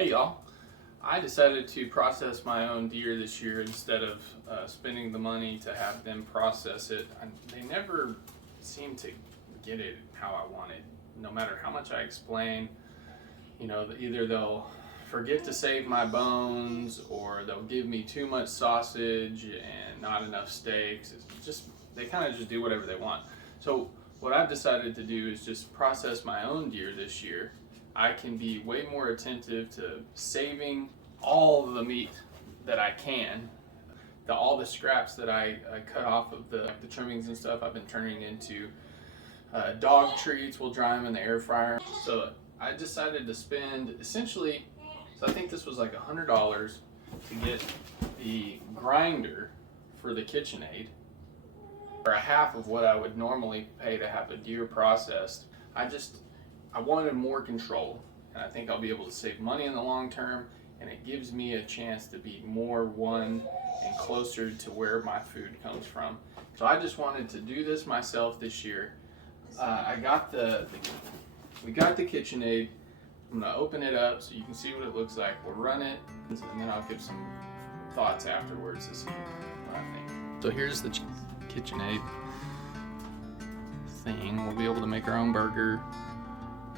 Hey y'all, I decided to process my own deer this year instead of spending the money to have them process it. They never seem to get it how I want it. No matter how much I explain, either they'll forget to save my bones or they'll give me too much sausage and not enough steaks. It's just, they kind of just do whatever they want. So what I've decided to do is just process my own deer this year. I can be way more attentive to saving all of the meat that I can. All the scraps that I cut off of the trimmings and stuff, I've been turning into dog treats. We'll dry them in the air fryer. So I decided to spend essentially, so I think this was like $100 to get the grinder for the KitchenAide, or a half of what I would normally pay to have a deer processed. I wanted more control, and I think I'll be able to save money in the long term, and it gives me a chance to be more one and closer to where my food comes from. So I just wanted to do this myself this year. We got the KitchenAide. I'm gonna open it up so you can see what it looks like. We'll run it, and then I'll give some thoughts afterwards to see what I think. So here's the KitchenAide thing. We'll be able to make our own burger.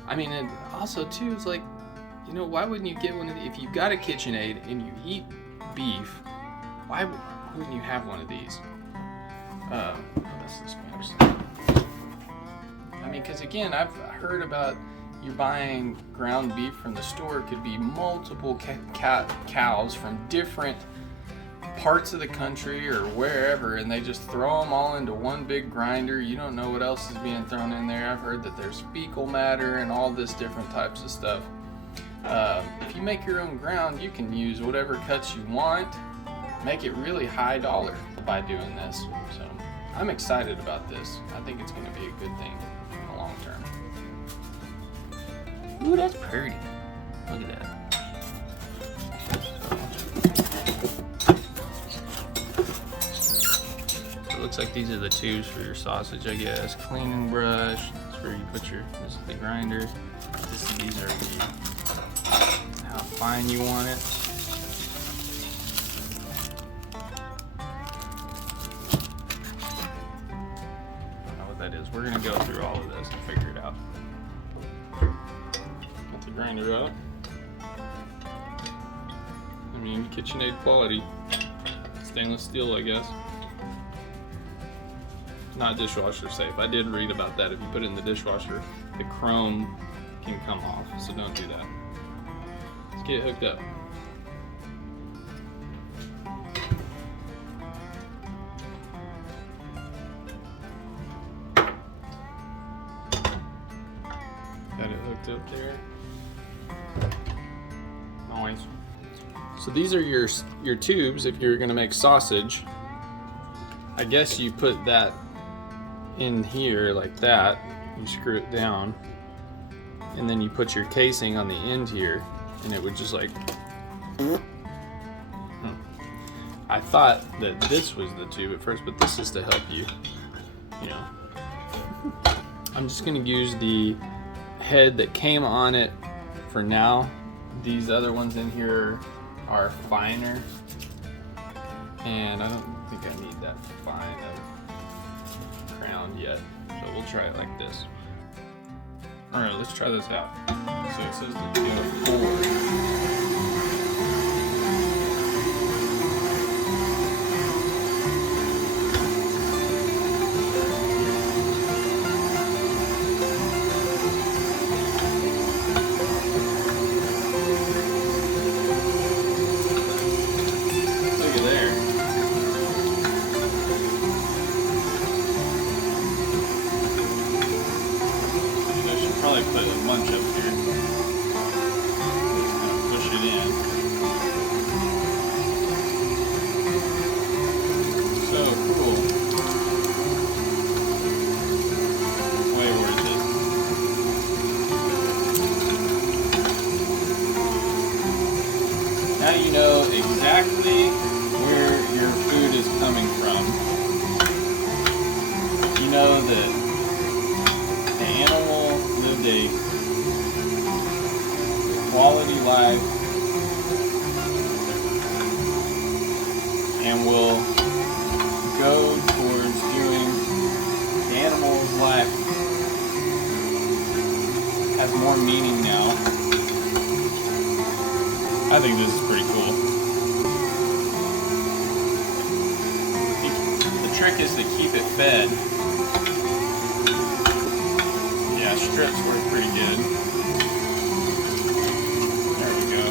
I mean, and also too, it's like, why wouldn't you get one of these? If you've got a KitchenAide and you eat beef, why wouldn't you have one of these? That's the spinners. I mean, because again, I've heard about you buying ground beef from the store. It could be multiple cows from different parts of the country or wherever, and they just throw them all into one big grinder. You don't know what else is being thrown in there. I've heard that there's fecal matter and all this different types of stuff. If you make your own ground, you can use whatever cuts you want, make it really high dollar by doing this. So I'm excited about this. I think it's going to be a good thing in the long term. Ooh, that's pretty. Look at that. Looks like these are the tubes for your sausage, I guess. Cleaning brush, that's where you put this is the grinder. These are how fine you want it. I don't know what that is. We're gonna go through all of this and figure it out. Get the grinder out. I mean, KitchenAide quality. Stainless steel, I guess. Not dishwasher safe. I did read about that. If you put it in the dishwasher, the chrome can come off, so don't do that. Let's get it hooked up. Got it hooked up there. Nice. So these are your tubes if you're gonna make sausage. I guess you put that in here like that, you screw it down, and then you put your casing on the end here, and it would just like, I thought that this was the tube at first, but this is to help you, I'm just gonna use the head that came on it for now. These other ones in here are finer, and I don't think I need that fine crown yet, so we'll try it like this. Alright, let's try this out. So it says to go forward. Look at there. Probably put a bunch up here. Just gonna push it in. So cool. Way worth it. Now you know exactly where your food is coming from. You know that the animal lived a quality life will go towards doing the animal's life has more meaning now. I think this is pretty cool. The trick is to keep it fed. Yeah, strips work pretty good. There we go.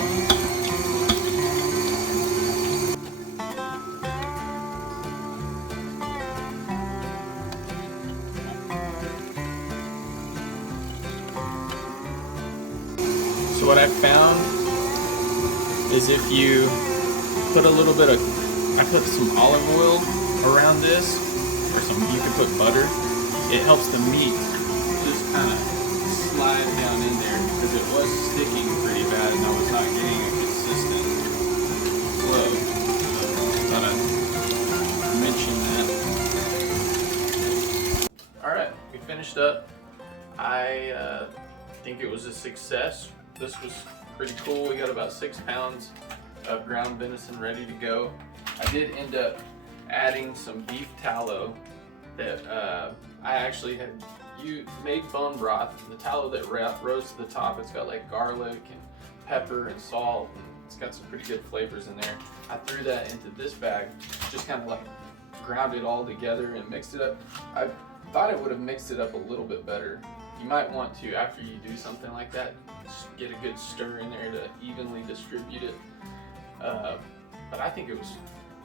So what I found is if you put a little bit of, I put some olive oil around this, or you can put butter, it helps the meat just kind of slide down in there because it was sticking pretty bad and I was not getting a consistent flow. So thought I'd mention that. Alright, we finished up. I think it was a success. This was pretty cool. We got about 6 pounds of ground venison ready to go. I did end up adding some beef tallow that I actually had made bone broth. The tallow that rose to the top, it's got like garlic and pepper and salt, and it's got some pretty good flavors in there. I threw that into this bag, just kind of like ground it all together and mixed it up. I thought it would have mixed it up a little bit better. You might want to, after you do something like that, just get a good stir in there to evenly distribute it. But I think it was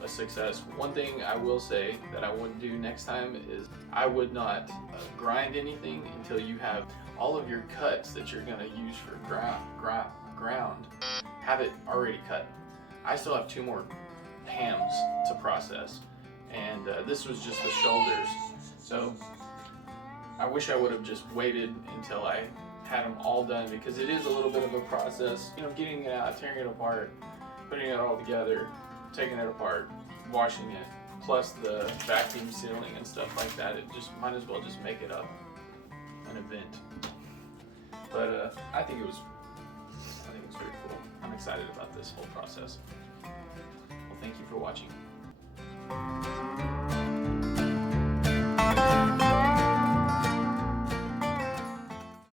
a success. One thing I will say that I would do next time is I would not grind anything until you have all of your cuts that you're going to use for ground, have it already cut. I still have 2 more hams to process, and this was just the shoulders. So I wish I would have just waited until I had them all done, because it is a little bit of a process, you know, getting it out, tearing it apart, putting it all together, taking it apart, washing it, plus the vacuum sealing and stuff like that. It just might as well just make it up an event. But I think it was very cool. I'm excited about this whole process. Well, thank you for watching.